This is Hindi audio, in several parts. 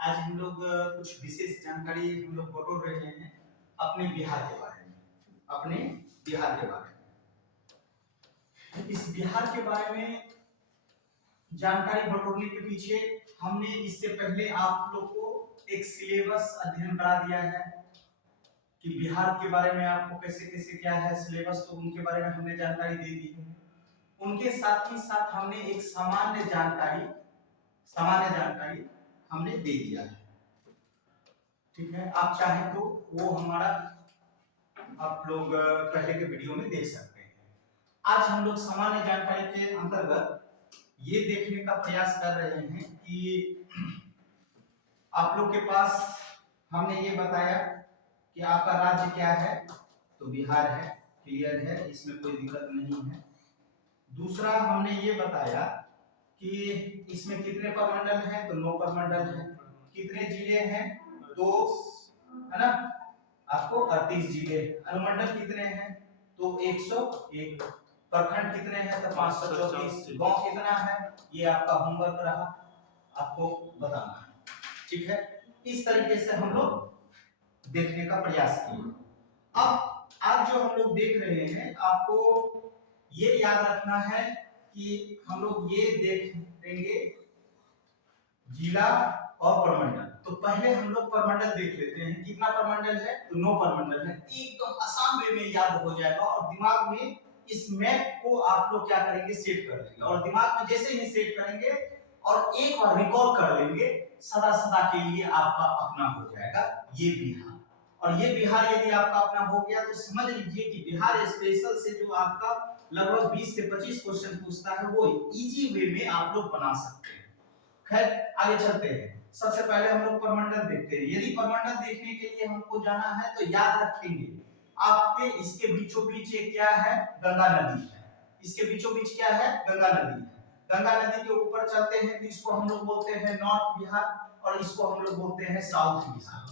आज हम लोग कुछ विशेष जानकारी हम लोग बटोर रहे हैं अपने बिहार के बारे में। अपने बिहार के बारे में, इस बिहार के बारे में जानकारी बटोरने के पीछे हमने इससे पहले आप लोग को एक सिलेबस अध्ययन करा दिया है कि बिहार के बारे में आपको कैसे कैसे क्या है सिलेबस, तो उनके बारे में हमने जानकारी दे दी है। उनके साथ ही साथ हमने एक सामान्य जानकारी हमने दे दिया है। ठीक है, आप चाहें तो वो हमारा आप लोग पहले के वीडियो में देख सकते हैं। आज हम लोग सामान्य जानकारी के अंतर्गत ये देखने का प्रयास कर रहे हैं कि आप लोग के पास हमने ये बताया कि आपका राज्य क्या है, तो बिहार है, क्लियर है, इसमें कोई दिक्कत नहीं है। दूसरा हमने ये बताया कि इसमें कितने प्रमंडल हैं, तो 9 प्रमंडल हैं। कितने जिले हैं, तो है ना, आपको 38 जिले। अनुमंडल कितने हैं, तो 101। प्रखंड कितने हैं, तो 534। गांव कितना है, ये आपका होमवर्क रहा, आपको बताना है। ठीक है, इस तरीके से हम लोग देखने का प्रयास किए। अब आज जो हम लोग देख रहे हैं, आपको ये याद रखना है कि हम लोग ये देखेंगे जिला और प्रमंडल। तो पहले हम लोग प्रमंडल देख लेते हैं। कितना प्रमंडल है, तो 9 प्रमंडल है। एकदम आसान वे में याद हो जाएगा और दिमाग में इस मैप को आप लोग क्या करेंगे, सेट कर लेंगे। और दिमाग में जैसे ही सेट करेंगे और एक बार रिकॉल कर लेंगे, सदा सदा के लिए आपका अपना हो जाएगा ये बिहार। और ये बिहार यदि आपका अपना हो गया तो समझ लीजिए कि बिहार स्पेशल से जो आपका लगभग 20 से 25 क्वेश्चन पूछता है वो इजी वे में आप लोग बना सकते हैं। खैर आगे चलते हैं। सबसे पहले हम लोग प्रमंडल देखते हैं। यदि प्रमंडल देखने के लिए हमको जाना है तो याद रखेंगे आपके इसके बीचों बीच ये क्या है, गंगा नदी है। इसके बीचों बीच क्या है, गंगा नदी है। गंगा नदी के ऊपर चलते हैं तो इसको हम लोग बोलते हैं नॉर्थ बिहार और इसको हम लोग बोलते हैं साउथ बिहार।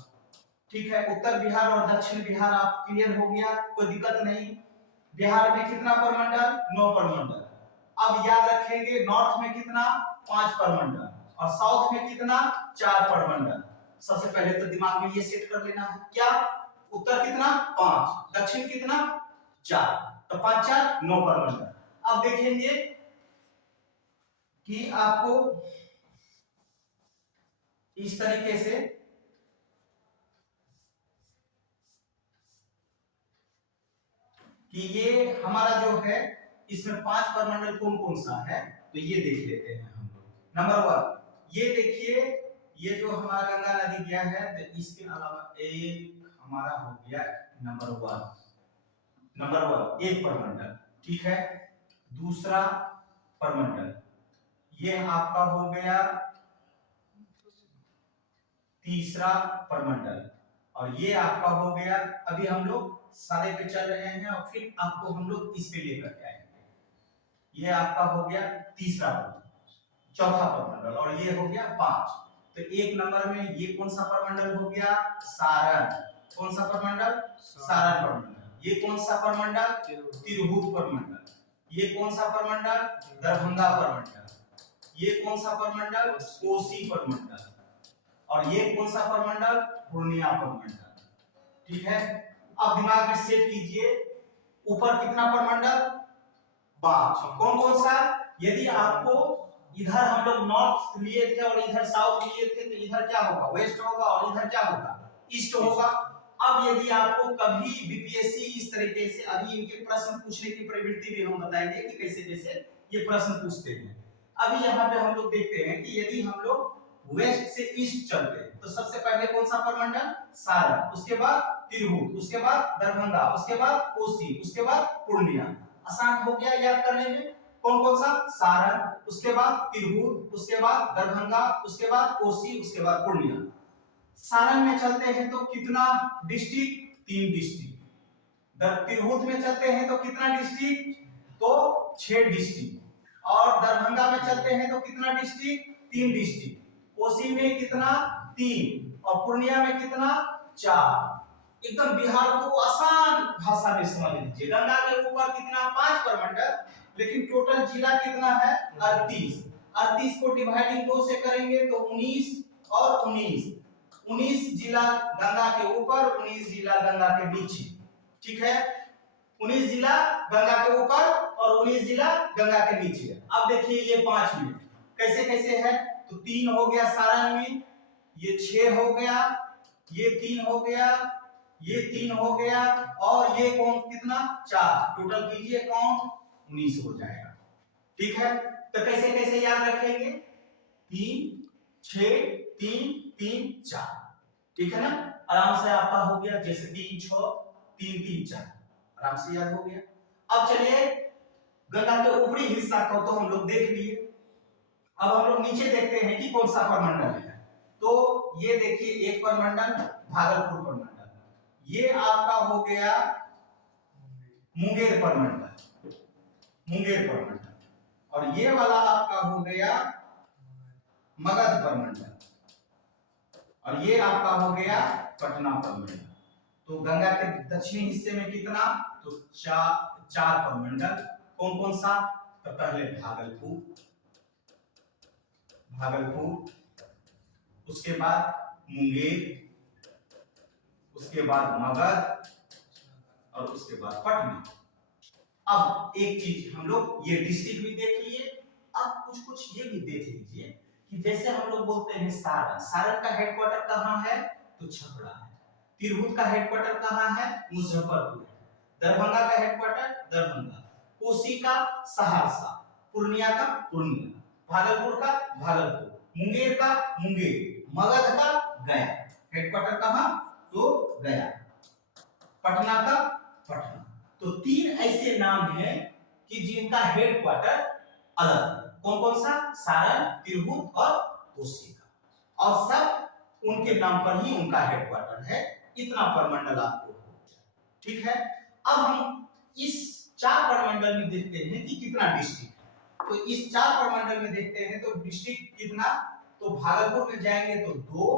ठीक है, उत्तर बिहार और दक्षिण बिहार आप क्लियर हो गया, कोई दिक्कत नहीं। बिहार में कितना प्रमंडल, 9 प्रमंडल। अब याद रखेंगे नॉर्थ में कितना, 5 प्रमंडल और साउथ में कितना, 4 प्रमंडल। सबसे पहले तो दिमाग में ये सेट कर लेना है, क्या उत्तर कितना, 5, दक्षिण कितना, 4, तो 5 4 9 प्रमंडल। अब देखेंगे कि आपको इस तरीके से कि ये हमारा जो है इसमें 5 प्रमंडल कौन कौन सा है, तो ये देख लेते हैं हम लोग। नंबर 1 ये देखिए, ये जो हमारा गंगा नदी गया है तो इसके अलावा एक हमारा हो गया नंबर 1 एक प्रमंडल। ठीक है, दूसरा प्रमंडल ये आपका हो गया तीसरा प्रमंडल और ये आपका हो गया, अभी हम लोग सादे पे चल रहे हैं और फिर आपको हम लोग इस पे लेकर के आएंगे। ये आपका हो गया तीसरा प्रमंडल, चौथा प्रमंडल और ये हो गया 5। तो एक नंबर में ये कौन सा प्रमंडल हो गया, सारण। कौन सा प्रमंडल, सारण प्रमंडल। ये कौन सा प्रमंडल, तिरहुत प्रमंडल। ये कौन सा प्रमंडल, दरभंगा प्रमंडल। ये कौन सा प्रमंडल, कोसी प्रमंडल। और ये कौन सा प्रमंडल, पूर्णिया प्रमंडल। ठीक है, अब दिमाग में सेट कीजिए ऊपर कितना प्रमंडल, 5। कौन कौन सा, यदि आपको इधर हम लोग नॉर्थ लिए थे और इधर साउथ लिए थे तो इधर क्या होगा, वेस्ट होगा और इधर क्या होगा, ईस्ट होगा। अब यदि आपको कभी बीपीएससी इस तरीके से, अभी इनके प्रश्न पूछने की प्रवृत्ति भी हम बताएंगे कि कैसे कैसे ये प्रश्न पूछते हैं। अभी यहाँ पे हम लोग देखते हैं कि यदि हम लोग वेस्ट से ईस्ट चलते हैं तो सबसे पहले कौन सा प्रमंडल, सारण, उसके बाद तिरहुत, उसके बाद दरभंगा, उसके बाद कोसी, उसके बाद पूर्णिया। आसान हो गया याद करने में। कौन कौन सा, सारण, उसके बाद तिरहुत, उसके बाद दरभंगा, उसके बाद कोसी, उसके बाद पूर्णिया। सारण में चलते हैं तो कितना डिस्ट्रिक्ट, 3 डिस्ट्रिक्ट। तिरहुत में चलते हैं तो कितना डिस्ट्रिक्ट, तो 6 डिस्ट्रिक्ट। और दरभंगा में चलते हैं तो कितना डिस्ट्रिक्ट, 3 डिस्ट्रिक्ट। कोसी में कितना, 3 और पूर्णिया में कितना, 4। एकदम बिहार को आसान भाषा में समझ लीजिए। गंगा के ऊपर कितना, 5 प्रमंडल, लेकिन टोटल जिला कितना है, 38। 38 को डिवाइडिंग 2 से करेंगे तो 19 और 19 जिला गंगा के ऊपर, 19 जिला गंगा के नीचे। ठीक है, 19 जिला गंगा के ऊपर और 19 जिला गंगा के नीचे। अब देखिए ये 5 में कैसे कैसे है, तो 3 हो गया सारण में, ये 6 हो गया, ये 3 हो गया, ये 3 हो गया, और ये कौन कितना 4, टोटल कीजिए कौन 19 हो जाएगा। ठीक है, तो कैसे कैसे याद रखेंगे, 3 6 3 3 4। ठीक है ना, आराम से आपका हो गया, जैसे 3 6 3 3 4, आराम से याद हो गया। अब चलिए गंगा के ऊपरी हिस्सा को तो हम लोग देख लिए, अब हम लोग नीचे देखते हैं कि कौन सा परमंडल है। तो ये देखिए एक परमंडल भागलपुर परमंडल, ये आपका हो गया मुंगेर परमंडल, मुंगेर परमंडल, और ये वाला आपका हो गया मगध परमंडल, और ये आपका हो गया पटना परमंडल। तो गंगा के दक्षिणी हिस्से में कितना, तो 4 परमंडल। कौन कौन सा, तो पहले भागलपुर, भागलपुर, उसके बाद मुंगेर, उसके बाद मगध, और उसके बाद पटना। अब एक चीज हम लोग ये डिस्ट्रिक्ट भी देख लिए, अब कुछ कुछ ये भी देख लीजिए कि जैसे हम लोग बोलते हैं सारण, सारण का हेडक्वार्टर कहाँ है, तो छपरा है। तिरहुत का हेडक्वार्टर कहाँ है, मुजफ्फरपुर है। दरभंगा का हेडक्वार्टर दरभंगा, कोसी का सहरसा, पूर्णिया का पूर्णिया, भागलपुर का भागलपुर, मुंगेर का मुंगेर, मगध का गया। हेडक्वार्टर कहाँ, तो गया। पटना का पटना। तो 3 ऐसे नाम हैं कि जिनका हेडक्वार्टर अलग, कौन कौन सा, सारण, तिरहुत और कोसी का, और सब उनके नाम पर ही उनका हेडक्वार्टर है। इतना परमंडल आपको हो गया। ठीक है, अब हम इस 4 परमंडल में देखते हैं कि कितना डिस्ट्रिक्ट है। तो इस 4 परमंडल में देखते हैं तो डिस्ट्रिक्ट कितना, तो भागलपुर में जाएंगे तो 2,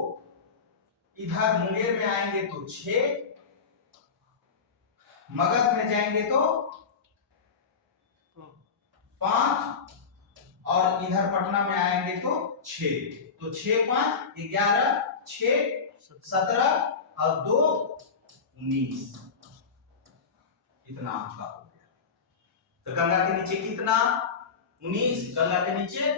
इधर मुंगेर में आएंगे तो 6, मगध में जाएंगे तो 5, और इधर पटना में आएंगे तो 6। तो 6 5 11, 6 17 और 2 19, इतना आपका हो गया। तो गंगा के नीचे कितना, 19, गंगा के नीचे,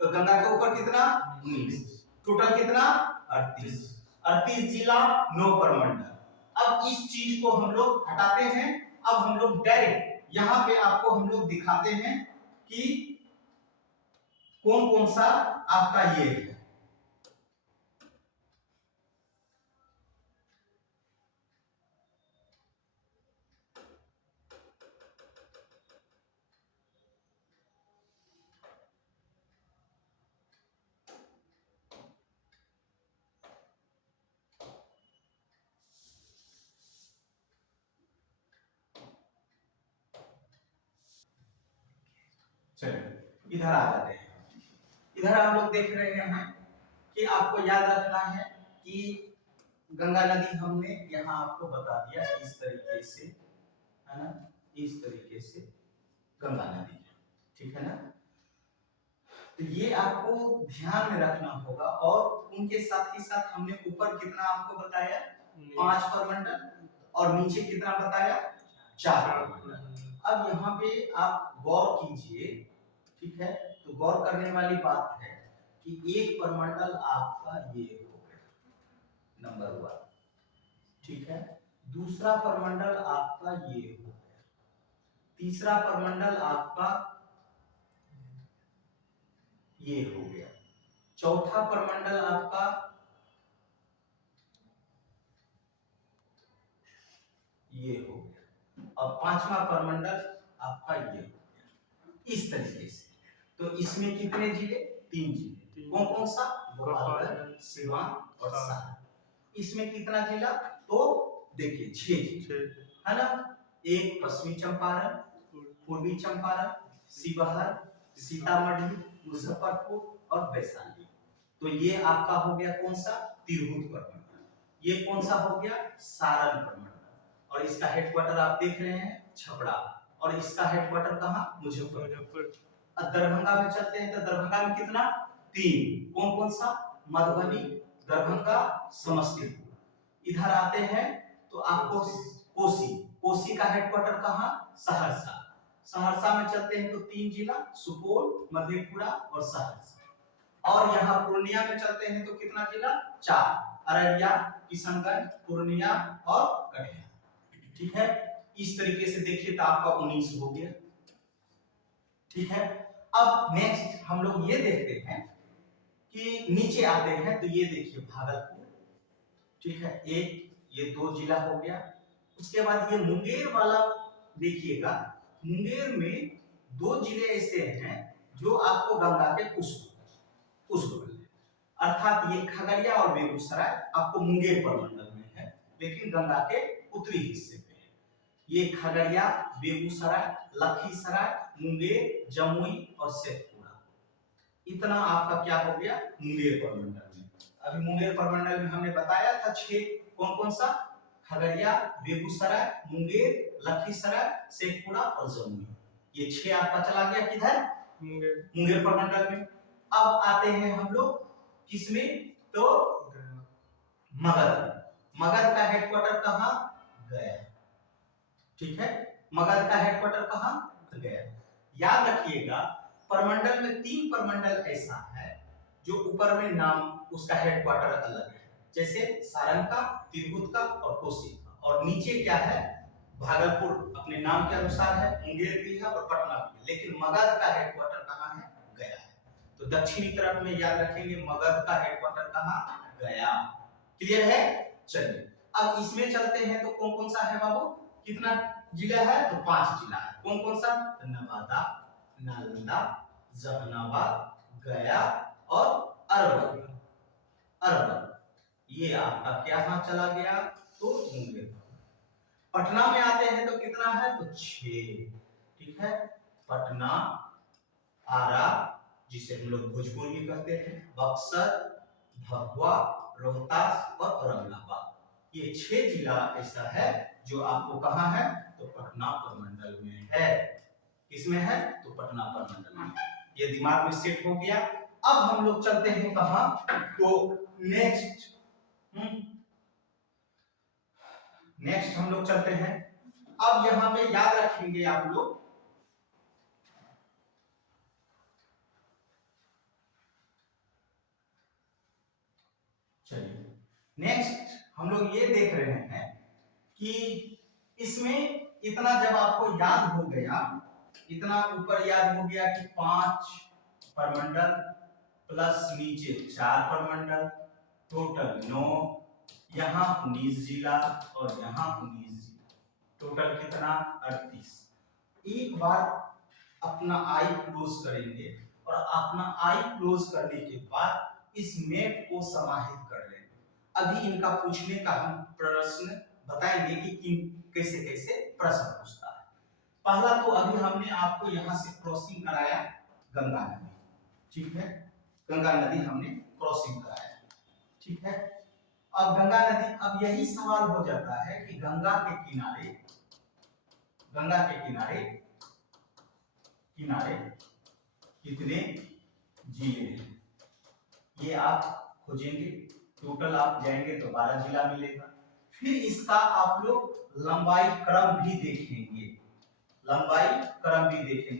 तो गंगा के ऊपर कितना 19, टोटल कितना 38 जिला 9 परमंडल। अब इस चीज को हम लोग हटाते हैं, अब हम लोग डायरेक्ट यहाँ पे आपको हम लोग दिखाते हैं कि कौन कौन सा आपका ये है। चलिए इधर आ जाते हैं। इधर आप लोग देख रहे हैं कि आपको याद रखना है कि गंगा नदी हमने यहाँ आपको बता दिया इस तरीके से, है ना, इस तरीके से गंगा नदी है। ठीक है ना, तो ये आपको ध्यान में रखना होगा। और उनके साथ ही साथ हमने ऊपर कितना आपको बताया, 5 परमंडल, और नीचे कितना बताया, 4 परमंडल। अब यहाँ पे आप गौर कीजिए, ठीक है, तो गौर करने वाली बात है कि एक परमंडल आपका ये हो गया नंबर 1, ठीक है, दूसरा परमंडल आपका ये हो गया, तीसरा परमंडल आपका ये हो गया, चौथा परमंडल आपका ये हो गया, और पांचवा परमंडल आपका ये हो गया। इस तरीके से तो इसमें कितने जिले, 3 जिले, कौन कौन सा, गोपालगंज, सिवान और सारण। इसमें कितना जिला, तो देखिए 6 जिले, है ना, एक पश्चिमी चंपारण, पूर्वी चंपारण, शिवहर, सीतामढ़ी, मुजफ्फरपुर और वैशाली। तो ये आपका हो गया कौन सा, तिरहुत परमंडल। ये कौन सा हो गया, सारण परमंडल, और इसका हेडक्वार्टर आप देख रहे हैं छपरा, और इसका हेडक्वार्टर कहाँ, मुजफ्फरपुर। अब दरभंगा में चलते हैं तो दरभंगा में कितना, 3, कौन कौन सा, मधुबनी, दरभंगा, समस्तीपुर। इधर आते हैं तो आपको कोसी, कोसी का हेडक्वार्टर कहाँ? सहरसा। सहरसा में चलते हैं तो 3 जिला, सुपौल, मधेपुरा और सहरसा। और यहाँ पूर्णिया में चलते हैं तो कितना जिला? 4, अररिया, किशनगंज, पूर्णिया और कटिहार। ठीक है, इस तरीके से देखिए तो आपका 19 हो गया। ठीक है, अब नेक्स्ट हम लोग ये देखते हैं कि नीचे आते हैं तो ये देखिए भागलपुर। ठीक है, ये 2 जिला हो गया। उसके बाद ये मुंगेर वाला देखिएगा, मुंगेर में 2 जिले ऐसे हैं जो आपको गंगा के उस बगल में, अर्थात ये खगड़िया और बेगूसराय आपको मुंगेर प्रमंडल में है, लेकिन गंगा के उत्तरी हिस्से में है। ये खगड़िया, बेगूसराय, लखीसराय, मुंगेर, जमुई और शेखपुरा, इतना आपका क्या हो गया? मुंगेर प्रमंडल में। अभी मुंगेर प्रमंडल में हमने बताया था 6, कौन कौन सा? खगड़िया, बेगूसराय, मुंगेर, लखीसराय, शेखपुरा और जमुई। ये 6 आपका चला गया किधर? मुंगेर प्रमंडल में। अब आते हैं हम लोग किसमें? तो मगध। मगध का हेडक्वार्टर कहाँ? गया। ठीक है, मगध का हेडक्वार्टर कहाँ? गया। याद रखिएगा प्रमंडल में 3 प्रमंडल ऐसा है जो ऊपर में नाम उसका हेडक्वार्टर अलग है, जैसे सारंग का, तिरहुत का और कोसी का, और नीचे क्या है? भागलपुर अपने नाम के अनुसार है, मुंगेर भी है और पटना भी है, लेकिन मगध का हेडक्वार्टर कहाँ है? गया है। तो दक्षिणी तरफ में याद रखेंगे मगध का हेडक्वार्टर कहाँ? गया। क्लियर है? चलिए अब इसमें चलते हैं तो कौन कौन सा है बाबू? कितना जिला है? तो 5 जिला है। कौन कौन सा? नवादा, नालंदा, जहानाबाद, गया और अरवल। अरवल ये आपका क्या हाथ चला गया? तो मुंगेर। पटना में आते हैं तो कितना है? तो 6। ठीक है, पटना, आरा जिसे हम लोग भोजपुर भी कहते हैं, बक्सर, भभुआ, रोहतास और औरंगाबाद, ये 6 जिला ऐसा है जो आपको कहाँ है? तो पटना प्रमंडल में है। किसमें है? तो पटना प्रमंडल में। ये दिमाग में सेट हो गया। अब हम लोग चलते हैं कहां? तो नेक्स्ट हम लोग चलते हैं। अब यहां पे याद रखेंगे आप लोग, चलिए नेक्स्ट हम लोग ये देख रहे हैं कि इसमें इतना जब आपको याद हो गया, इतना ऊपर याद हो गया कि 5 प्रमंडल प्लस नीचे 4 प्रमंडल, टोटल 9, यहाँ 19 जिला और यहाँ 19 जिला, टोटल कितना? 38। एक बार अपना आई क्लोज करेंगे और अपना आई क्लोज करने के बाद इस मैप को समाहित कर लेंगे। अभी इनका पूछने का हम प्रश्न बताएंगे कि कैसे कैसे प्रश्न पूछता है। पहला तो अभी हमने आपको यहां से क्रॉसिंग कराया गंगा नदी। ठीक है, गंगा नदी हमने क्रॉसिंग कराया। ठीक है, अब गंगा नदी, अब यही सवाल हो जाता है कि गंगा के किनारे कितने जिले हैं? ये आप खोजेंगे, टोटल आप जाएंगे तो 12 जिला मिलेगा। फिर इसका आप लोग लंबाई क्रम भी देखेंगे,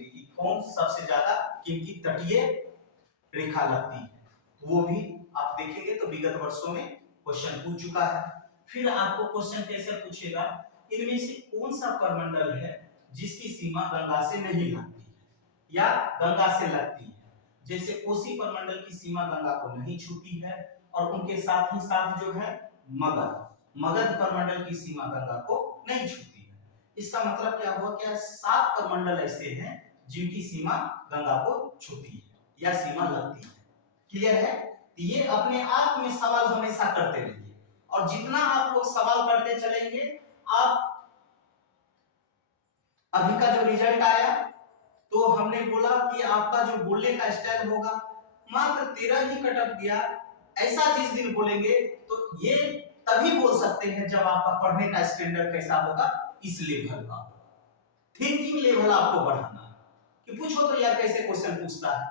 कि कौन सबसे ज्यादा किनकी तटीय रेखा लगती है, तो वो भी आप देखेंगे। तो विगत वर्षों में क्वेश्चन पूछ चुका है। फिर आपको क्वेश्चन कैसे पूछेगा? इनमें से कौन सा प्रमंडल है जिसकी सीमा गंगा से नहीं लगती है या गंगा से लगती है? जैसे कोसी प्रमंडल की सीमा गंगा को नहीं छूती है, और उनके साथ ही साथ जो है मगध प्रमंडल की सीमा गंगा को नहीं छूती है। इसका मतलब क्या हुआ? क्या 7 प्रमंडल ऐसे हैं जिनकी सीमा गंगा को छूती है या सीमा लगती है। क्लियर है? ये अपने आप में सवाल हमेशा करते रहिए, और जितना आप लोग सवाल करते चलेंगे, आप अभी का जो रिजल्ट आया तो हमने बोला कि आपका जो बोलने का स्टाइल होगा मात्र 13 ही कटअप गया। ऐसा जिस दिन बोलेंगे तो ये तभी बोल सकते हैं जब आपका पढ़ने का स्टैंडर्ड कैसा होगा, इस लेवल का। थिंकिंग लेवल आपको बढ़ाना कि पूछो तो यार कैसे क्वेश्चन पूछता है।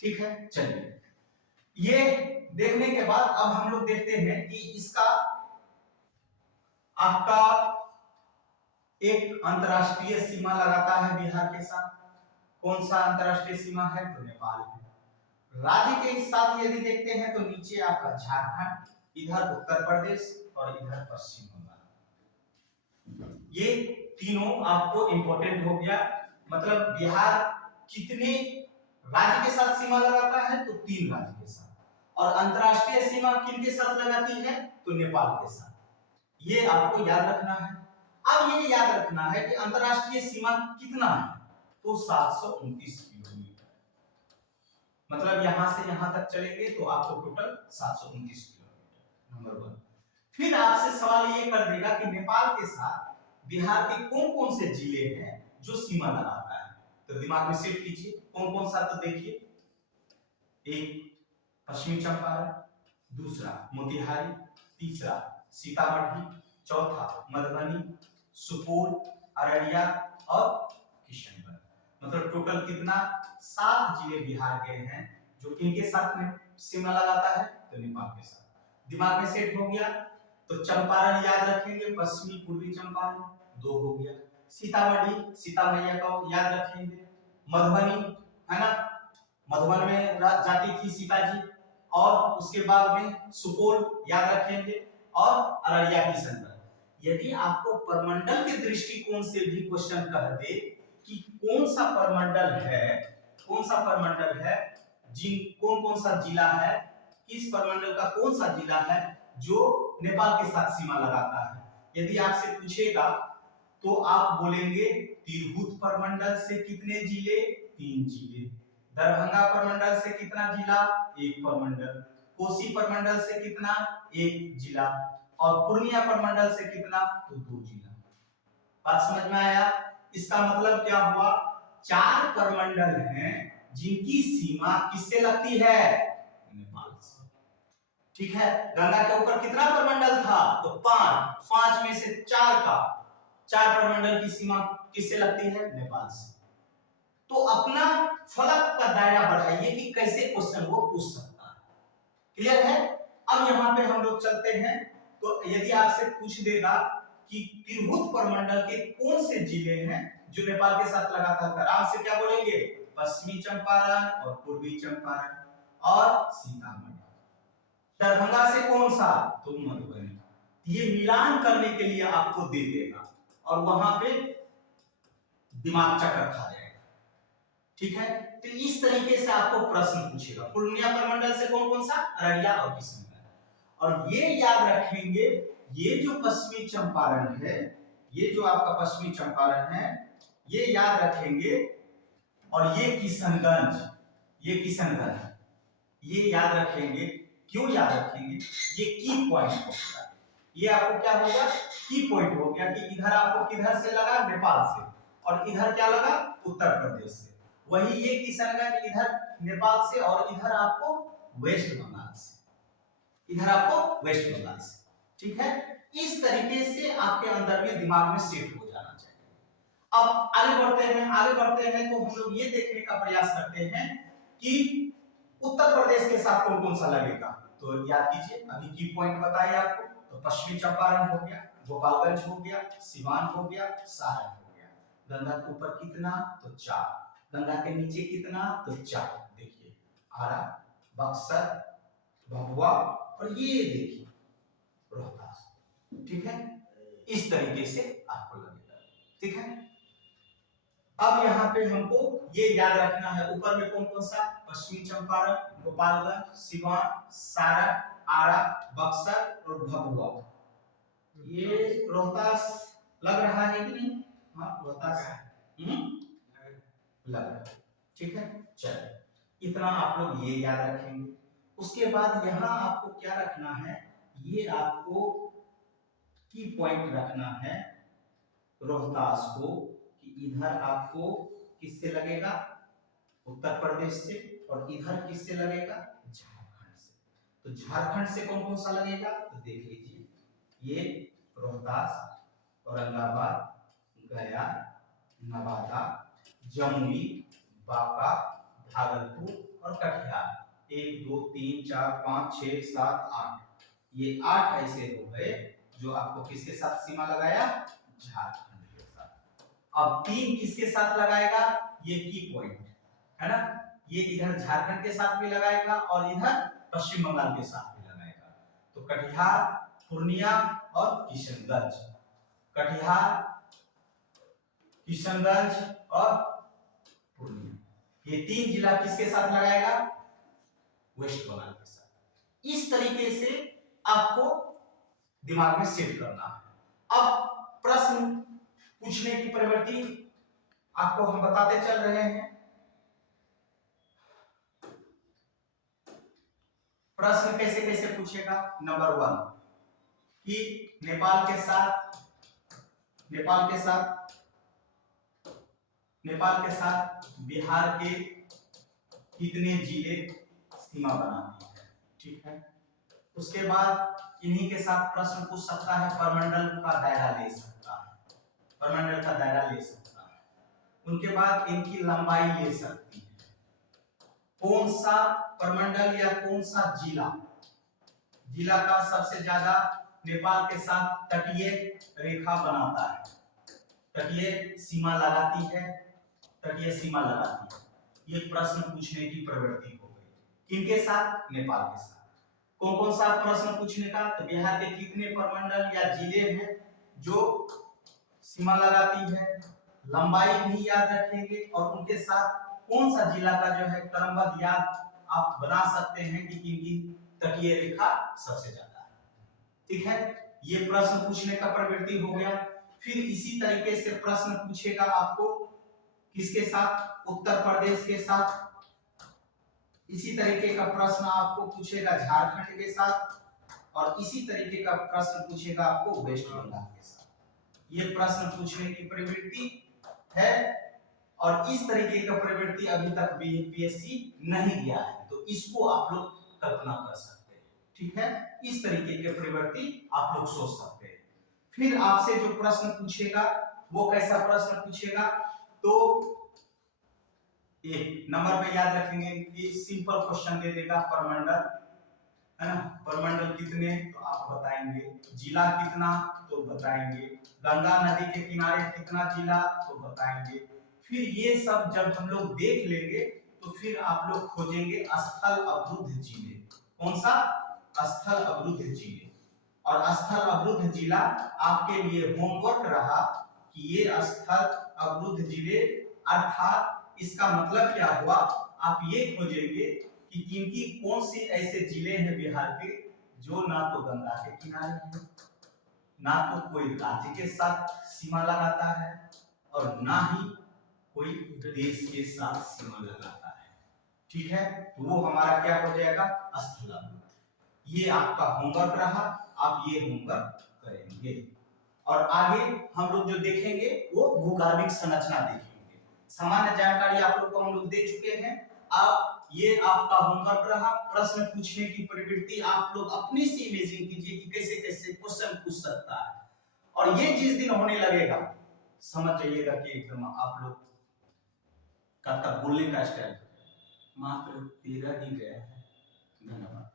ठीक है, चलिए ये देखने के बाद अब हम लोग देखते हैं कि इसका आपका एक अंतरराष्ट्रीय सीमा लगाता है बिहार के साथ। कौन सा अंतरराष्ट्रीय सीमा है? तो नेपाल है। राज्य के साथ यदि देखते हैं तो नीचे आपका झारखंड, इधर उत्तर प्रदेश और इधर पश्चिम बंगाल। ये तीनों आपको इंपॉर्टेंट हो गया। मतलब बिहार कितने राज्य के साथ सीमा लगाता है? तो 3 राज्य के साथ। और अंतरराष्ट्रीय सीमा किनके साथ लगाती है? तो नेपाल के साथ। ये आपको याद रखना है। अब ये याद रखना है कि अंतरराष्ट्रीय सीमा कितना है? तो 729 किलोमीटर। मतलब यहां से यहां तक चलेंगे तो आपको टोटल 729 किलोमीटर। नंबर 1। फिर आपसे सवाल ये कर देगा कि नेपाल के साथ बिहार के कौन-कौन से जिले हैं जो सीमा लगाता है? तो दिमाग में सेट कीजिए कौन-कौन सा। तो देखिए, एक पश्चिमी चंपारण, दूसरा मोतिहारी, तीसरा सीतामढ़ी, चौथा मधुबनी, सुपौल, अररिया और किशनगंज। मतलब टोटल कितना? 7 जिले बिहार के हैं जो किनके साथ में सीमा लगाता है? तो नेपाल के साथ। दिमाग में सेट हो गया। तो चंपारण याद रखेंगे, पश्चिमी पूर्वी चंपारण 2 हो गया। सीतामढ़ी सीता मैया का याद रखेंगे। मधुबनी है ना, मधुबन में जाती थी सीता जी। और उसके बाद में सुपौल याद रखेंगे और अररिया किशनगंज। यदि आपको परमंडल के दृष्टिकोण से भी क्वेश्चन कह दे कि कौन सा परमंडल है, कौन कौन सा जिला है, किस परमंडल का कौन सा जिला है जो नेपाल के साथ सीमा लगाता है, यदि आपसे पूछेगा तो आप बोलेंगे तिरहुत परमंडल से कितने जिले? 3 जिले। दरभंगा परमंडल से कितना जिला? 1 परमंडल। कोसी परमंडल से कितना? 1 जिला। और पूर्णिया परमंडल से कितना? तो 2 जिला। बात समझ में आया? इसका मतलब क्या हुआ? 4 परमंडल हैं जिनकी सीमा किससे लगती है? नेपाल से। ठीक है। गंगा के ऊपर कितना परमंडल था? तो 5 में से 4 परमंडल की सीमा किससे लगती है? नेपाल से। तो अपना फलक का दायरा बढ़ाइए कि कैसे क्वेश्चन वो पूछ सकता है। क्लियर है? अब यहां पे हम लोग चलते हैं। तो यदि आपसे पूछ देगा कि तिरहुत परमंडल के कौन से जिले हैं जो नेपाल के साथ लगातार था, आराम से क्या बोलेंगे? पश्चिमी चंपारण और पूर्वी चंपारण और सीतामढ़ी। दरभंगा से कौन सा? तो मधुबनी। ये मिलान करने के लिए आपको दे देगा और वहां पे दिमाग चक्कर खा जाएगा। ठीक है। तो इस तरीके से आपको प्रश्न पूछेगा। पूर्णिया परमंडल से कौन कौन सा? अररिया और किशनगंज। और ये याद रखेंगे, ये जो पश्चिमी चंपारण है, ये जो आपका पश्चिमी चंपारण है, ये याद रखेंगे। और ये किशनगंज, ये याद रखेंगे। क्यों याद रखेंगे? ये की पॉइंट हो गया। ये आपको क्या होगा? की पॉइंट हो गया कि इधर आपको किधर से लगा? नेपाल से। और इधर क्या लगा? उत्तर प्रदेश से। वही ये किशनगंज इधर नेपाल से और इधर आपको वेस्ट बंगाल से। ठीक है। इस तरीके से आपके अंदर में दिमाग में सेट हो जाना चाहिए। अब आगे बढ़ते हैं तो हम लोग ये देखने का प्रयास करते हैं कि उत्तर प्रदेश के साथ कौन कौन सा लगेगा। तो याद कीजिए, अभी की पॉइंट बताया आपको। तो पश्चिमी चंपारण हो गया, गोपालगंज हो गया, सिवान हो गया, सारण हो गया। गंगा के ऊपर कितना? तो 4। गंगा के नीचे कितना? तो 4। देखिए, आरा, बक्सर, भभुआ और ये देखिए रोहतास। ठीक है। इस तरीके से आपको लगेगा। ठीक है। अब यहाँ पे हमको ये याद रखना है, ऊपर में कौन कौन सा? पश्चिमी चंपारण, गोपालगंज, सिवान, सारण, आरा, बक्सर और भभुआ। ये रोहतास लग रहा है कि नहीं? हाँ, रोहतास लग रहा है। ठीक है। चलिए, इतना आप लोग ये याद रखेंगे। उसके बाद यहाँ आपको क्या रखना है? ये आपको की पॉइंट रखना है रोहतास को कि इधर आपको किससे लगेगा? उत्तर प्रदेश से। और इधर किससे लगेगा? झारखंड से। तो झारखंड से कौन कौन सा लगेगा? तो देख लीजिए, ये रोहतास, औरंगाबाद, गया, नवादा, जमुई, बांका, भागलपुर और कटिहार। 1 2 3 4 5 6 7 8, ये 8 ऐसे हो गए जो आपको किसके साथ सीमा लगाया, झारखंड के साथ। अब 3 किसके साथ लगाएगा, ये की पॉइंट है ना, ये इधर झारखंड के साथ भी लगाएगा और इधर पश्चिम बंगाल के साथ भी लगाएगा। तो कटिहार, पूर्णिया और किशनगंज, कटिहार, किशनगंज और पूर्णिया, ये 3 जिला किसके साथ लगाएगा, वेस्ट बंगाल के साथ। इस तरीके से आपको दिमाग में सेट करना है। अब प्रश्न पूछने की प्रवृत्ति आपको हम बताते चल रहे हैं। प्रश्न कैसे कैसे पूछेगा, नंबर 1 कि नेपाल के साथ बिहार के कितने जिले सीमा बनाते हैं, ठीक है। उसके बाद इन्हीं के साथ प्रश्न पूछ सकता है, परमंडल का दायरा ले सकता है, परमंडल का दायरा ले सकता है। उनके बाद इनकी लंबाई ले सकती है, कौन सा परमंडल या कौन सा जिला का सबसे ज्यादा नेपाल के साथ तटीय रेखा बनाता है, तटीय सीमा लगाती है, ये प्रश्न पूछने की प्रवृत्ति हो गई। किनके साथ, नेपाल के साथ। कौन कौन सा प्रश्न पूछने का, तो बिहार के कितने परमंडल या जिले हैं जो सीमा लगाती है, लंबाई भी याद रखेंगे और उनके साथ कौन सा जिला का जो है क्रमबद्ध याद आप बना सकते हैं कि किनकी तटीय रेखा सबसे ज्यादा है, ठीक है। ये प्रश्न पूछने का प्रवृत्ति हो गया। फिर इसी तरीके से प्रश्न पूछेगा आपको किसके साथ, उत्तर प्रदेश के साथ। इसी तरीके का प्रश्न आपको पूछेगा झारखंड के साथ और इसी तरीके का प्रश्न पूछेगा आपको वेस्ट बंगाल के साथ। ये प्रश्न पूछने की प्रवृत्ति है और इस तरीके का प्रवृत्ति अभी तक बीपीएससी नहीं दिया है, तो इसको आप लोग कल्पना कर सकते हैं, ठीक है। इस तरीके के प्रवृत्ति आप लोग सोच सकते हैं। फिर आपसे जो प्रश्न पूछेगा वो कैसा प्रश्न पूछेगा, तो एक नंबर पे याद रखेंगे कि सिंपल क्वेश्चन दे देगा, परमंडल है ना, परमंडल कितने तो आप बताएंगे, जिला कितना तो बताएंगे, गंगा नदी के किनारे कितना जिला तो बताएंगे। फिर ये सब जब हम लोग देख लेंगे तो फिर आप लोग खोजेंगे स्थल अवरुद्ध जिले। कौन सा, स्थल अवरुद्ध जिले। और स्थल अवरुद्ध जिला आपके लिए होमवर्क रहा कि ये स्थल अवरुद्ध जिले, अर्थात इसका मतलब क्या हुआ, आप ये खोजेंगे कि किनकी कौन सी ऐसे जिले हैं बिहार के जो ना तो गंगा के किनारे हैं, ना तो कोई राज्य के साथ सीमा लगाता है और ना ही कोई देश के साथ सीमा लगाता है, ठीक है। तो वो हमारा क्या हो जाएगा, स्थल अवरुद्ध। ये आपका होमवर्क रहा, आप ये होमवर्क करेंगे। और आगे हम लोग जो देखेंगे वो भूगर्भिक संरचना देखेंगे। सामान्य जानकारी आप लोग को हम लोग दे चुके हैं। अब ये आपका होमवर्क रहा, प्रश्न पूछने की प्रवृत्ति आप लोग अपनी से इमेजिन कीजिए कि कैसे कैसे क्वेश्चन पूछ सकता है। और ये जिस दिन होने लगेगा समझ जाइएगा कि एकदम आप लोग का तब बोलने का स्टाइल मात्र 13 ही गया है। धन्यवाद।